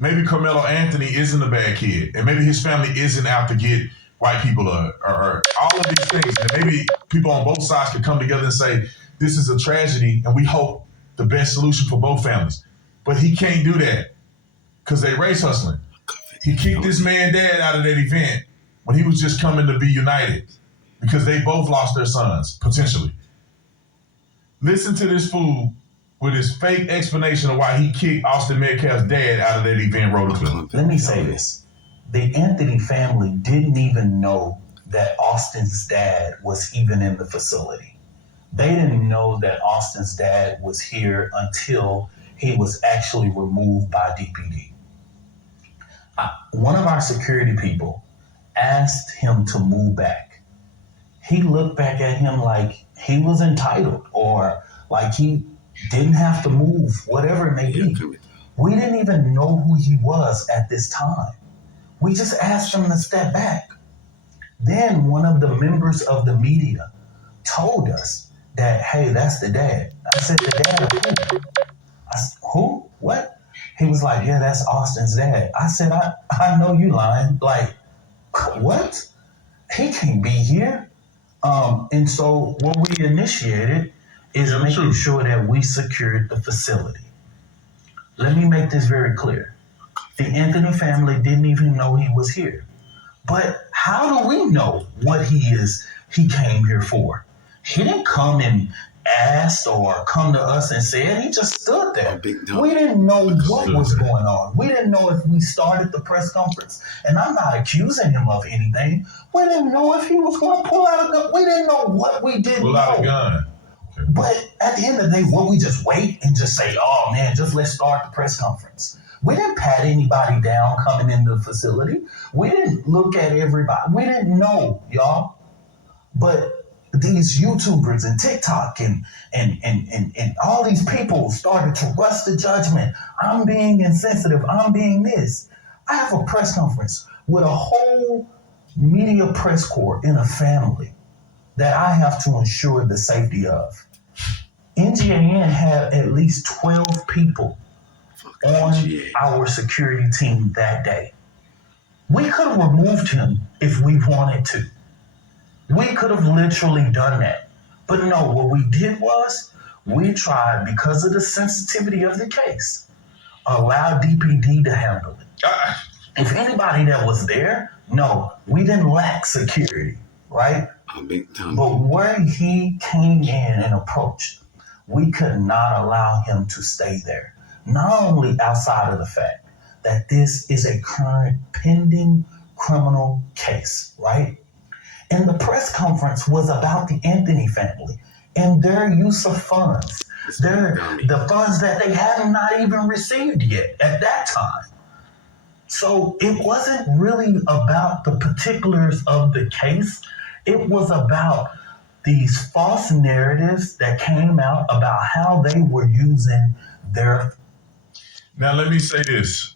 maybe Carmelo Anthony isn't a bad kid, and maybe his family isn't out to get white people or all of these things. And maybe people on both sides could come together and say, this is a tragedy, and we hope the best solution for both families. But he can't do that because they race hustling. He kicked this man dad out of that event when he was just coming to be united because they both lost their sons, potentially. Listen to this fool with his fake explanation of why he kicked Austin Metcalf's dad out of that event roller club. Let me say this. The Anthony family didn't even know that Austin's dad was even in the facility. They didn't know that Austin's dad was here until he was actually removed by DPD. One of our security people asked him to move back. He looked back at him like he was entitled or like he didn't have to move, whatever it may be. We didn't even know who he was at this time. We just asked him to step back. Then one of the members of the media told us that, hey, that's the dad. I said, the dad of who? I said, who? What? He was like, yeah, that's Austin's dad. I said, I know you lying. Like, what? He can't be here. And so what we initiated is making sure that we secured the facility. Let me make this very clear. The Anthony family didn't even know he was here. But how do we know what he came here for? He didn't come and ask or come to us and said, he just stood there. We didn't know what was going on. We didn't know if we started the press conference. And I'm not accusing him of anything. We didn't know if he was going to pull out a gun. We didn't know what we didn't know. Pull out a gun. But at the end of the day, what we just wait and just say, oh man, just let's start the press conference. We didn't pat anybody down coming into the facility. We didn't look at everybody. We didn't know, y'all. But these YouTubers and TikTok and all these people started to rush the judgment. I'm being insensitive. I'm being this. I have a press conference with a whole media press corps in a family that I have to ensure the safety of. NGAN had at least 12 people on our security team that day. We could have removed him if we wanted to. We could have literally done that. But no, what we did was we tried, because of the sensitivity of the case, allow DPD to handle it. If anybody that was there, no, we didn't lack security, right? But where he came in and approached, we could not allow him to stay there. Not only outside of the fact that this is a current pending criminal case, right? And the press conference was about the Anthony family and their use of funds. The funds that they hadn't not even received yet at that time. So it wasn't really about the particulars of the case. It was about these false narratives that came out about how they were using their... Now, let me say this.